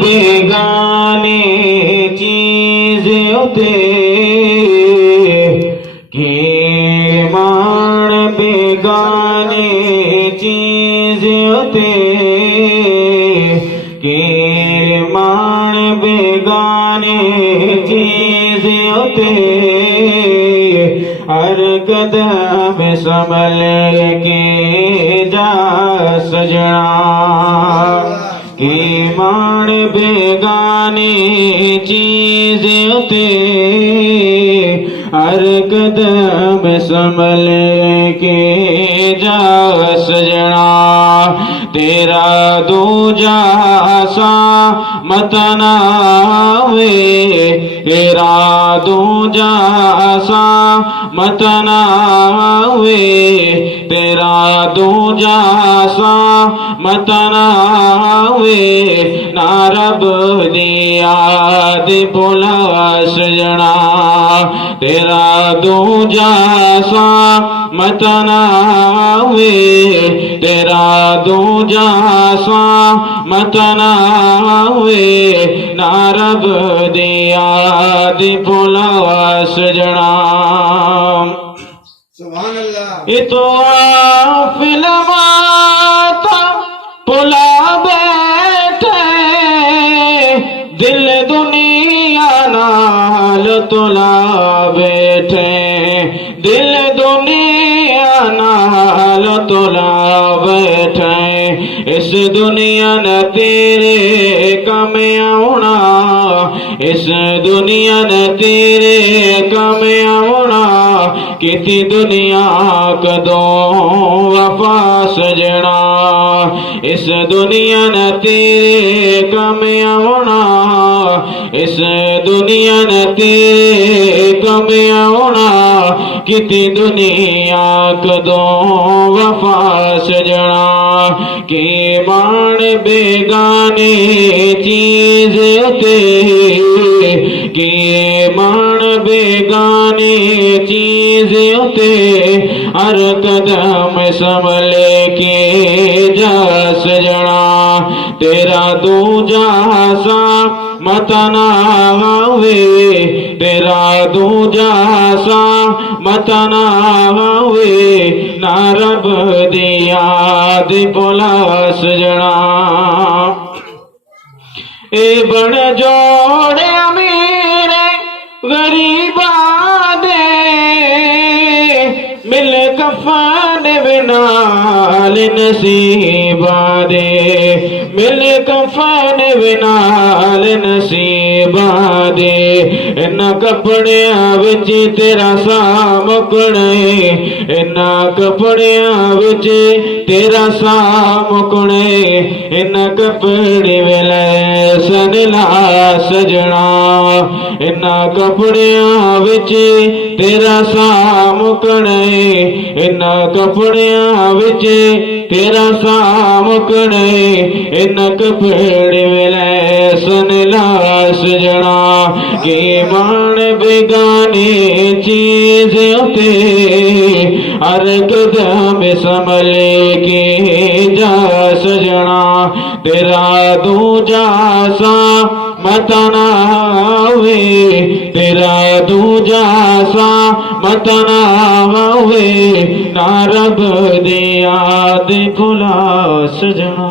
बेगाने चीज उते के मान बेगाने चीज उते के मान बेगाने चीज उते हर कदम संभल के जा सजना के मान बेगाने चीज उते हर कदम संभल के जा सजना तेरा दूजा सा मत ना वे तेरा दूजा सा मत ना वे तेरा दूजा सा मत ना वे ना रब दी याद भुला सजना तेरा दूजा सा मत ना वे तेरा दूजा सा मत ना वे ना रब दी याद भुला सजना सुभान अल्लाह। ये तो फिल्मा था भुला बैठे दिल दुनिया नाल तुला बैठे दिल दुनिया नाल तुला बैठे इस दुनिया न तेरे कम आउना इस दुनिया न तेरे कम आउना किती दुनिया कदों वफा सजना इस दुनिया न तेरे कम आउना इस दुनिया न तेरे कम आउना किती दुनिया कदों वफा सजना के मान बेगाने चीज ते के मान बेगाने चीज ते हर कदम संभल के जा सजना तेरा दूजा सा मत ना वे तेरा दूजा सा मत ना वे ना रब दी याद भुला सजना ए बन जोड़े मेरे गरीबा दे मिल कफन बिनाल नसीबा दे मिल कफन बिनाल नसीबा दे इन कपड़िया विच तेरा सा मुकने इन कपड़िया विच तेरा सा मुकने इन कपड़े वेले सनला सजना इन कपड़िया विच तेरा सा मुकने इन कपड़िया विच तेरा सा मुकने इन कपड़े वेले सनला सजना के मान बेगाने चीज उते हर कदम संभल के जा सजना तेरा दूजा सा मत ना वे तेरा दूजा सा मत ना वे ना रब दी याद भुला सजना।